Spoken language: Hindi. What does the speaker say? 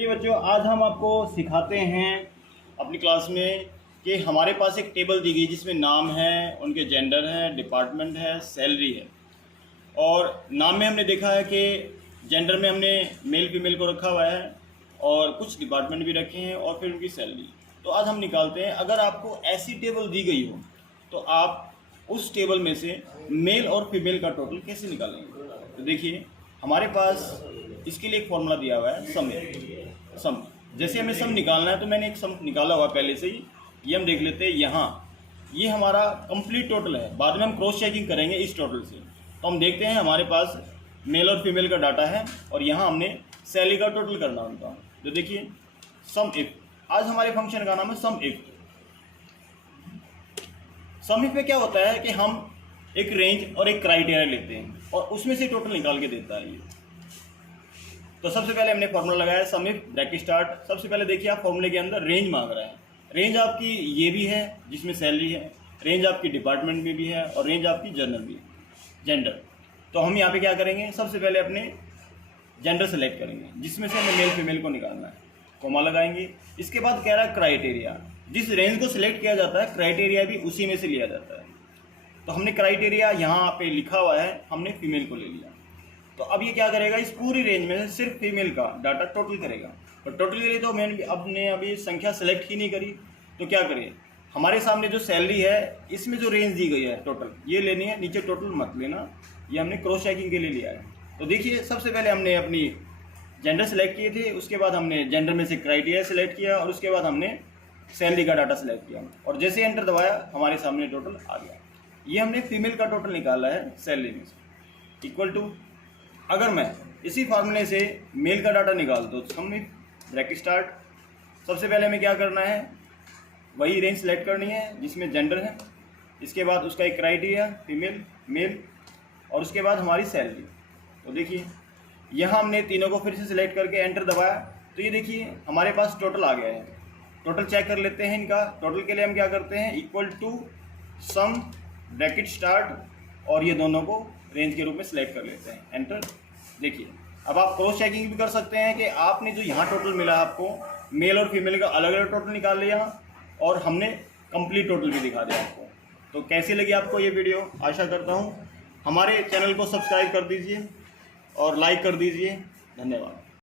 चलिए बच्चों, आज हम आपको सिखाते हैं अपनी क्लास में कि हमारे पास एक टेबल दी गई जिसमें नाम है, उनके जेंडर है, डिपार्टमेंट है, सैलरी है। और नाम में हमने देखा है कि जेंडर में हमने मेल फीमेल को रखा हुआ है और कुछ डिपार्टमेंट भी रखे हैं और फिर उनकी सैलरी। तो आज हम निकालते हैं, अगर आपको ऐसी टेबल दी गई हो तो आप उस टेबल में से मेल और फीमेल का टोटल कैसे निकालेंगे। तो देखिए, हमारे पास इसके लिए एक फॉर्मूला दिया हुआ है सम। जैसे हमें सम निकालना है तो मैंने एक सम निकाला हुआ पहले से ही। ये हम देख लेते हैं, यहाँ ये हमारा कंप्लीट टोटल है। बाद में हम क्रॉस चेकिंग करेंगे इस टोटल से। तो हम देखते हैं हमारे पास मेल और फीमेल का डाटा है और यहाँ हमने सैलरी का टोटल करना उनका। तो देखिए, सम इफ, आज हमारे फंक्शन का नाम है सम इफ। सम इफ में क्या होता है कि हम एक रेंज और एक क्राइटेरिया लेते हैं और उसमें से टोटल निकाल के देता है ये। तो सबसे पहले हमने फॉर्मूला लगाया सम इफ ब्रैकेट स्टार्ट। सबसे पहले देखिए, आप फॉर्मूले के अंदर रेंज मांग रहा है। रेंज आपकी ये भी है जिसमें सैलरी है, रेंज आपकी डिपार्टमेंट में भी है और रेंज आपकी जर्नल भी है, जेंडर। तो हम यहाँ पे क्या करेंगे, सबसे पहले अपने जेंडर सेलेक्ट करेंगे जिसमें से हमें मेल फीमेल को निकालना है, कोमा लगाएंगे। इसके बाद कह रहा है क्राइटेरिया, जिस रेंज को सिलेक्ट किया जाता है क्राइटेरिया भी उसी में से लिया जाता है। तो हमने क्राइटेरिया यहाँ पे लिखा हुआ है, हमने फीमेल को ले लिया। तो अब ये क्या करेगा, इस पूरी रेंज में से सिर्फ फीमेल का डाटा टोटल करेगा। तो टोटल के लिए तो मैंने अभी संख्या सेलेक्ट ही नहीं करी, तो क्या करें, हमारे सामने जो सैलरी है इसमें जो रेंज दी गई है टोटल ये लेनी है, नीचे टोटल मत लेना, ये हमने क्रॉस चेकिंग के लिए लिया है। तो देखिए, सबसे पहले हमने अपनी जेंडर सेलेक्ट किए थे, उसके बाद हमने जेंडर में से क्राइटेरिया सेलेक्ट किया और उसके बाद हमने सैलरी का डाटा सेलेक्ट किया और जैसे एंटर दबाया हमारे सामने टोटल आ गया। ये हमने फीमेल का टोटल निकाला है सैलरी में से, इक्वल टू, अगर मैं इसी फार्मूले से मेल का डाटा निकाल दो तो हमने ब्रैकेट स्टार्ट। सबसे पहले हमें क्या करना है, वही रेंज सेलेक्ट करनी है जिसमें जेंडर है, इसके बाद उसका एक क्राइटेरिया फीमेल मेल और उसके बाद हमारी सैलरी। तो देखिए, यहाँ हमने तीनों को फिर से सिलेक्ट करके एंटर दबाया तो ये देखिए हमारे पास टोटल आ गया है। टोटल चेक कर लेते हैं इनका। टोटल के लिए हम क्या करते हैं, equal to sum bracket start और ये दोनों को रेंज के रूप में सिलेक्ट कर लेते हैं, एंटर। देखिए, अब आप क्रॉस चेकिंग भी कर सकते हैं कि आपने जो यहाँ टोटल मिला आपको मेल और फीमेल का अलग अलग टोटल निकाल लिया और हमने कंप्लीट टोटल भी दिखा दिया आपको। तो कैसी लगी आपको ये वीडियो, आशा करता हूँ हमारे चैनल को सब्सक्राइब कर दीजिए और लाइक कर दीजिए। धन्यवाद।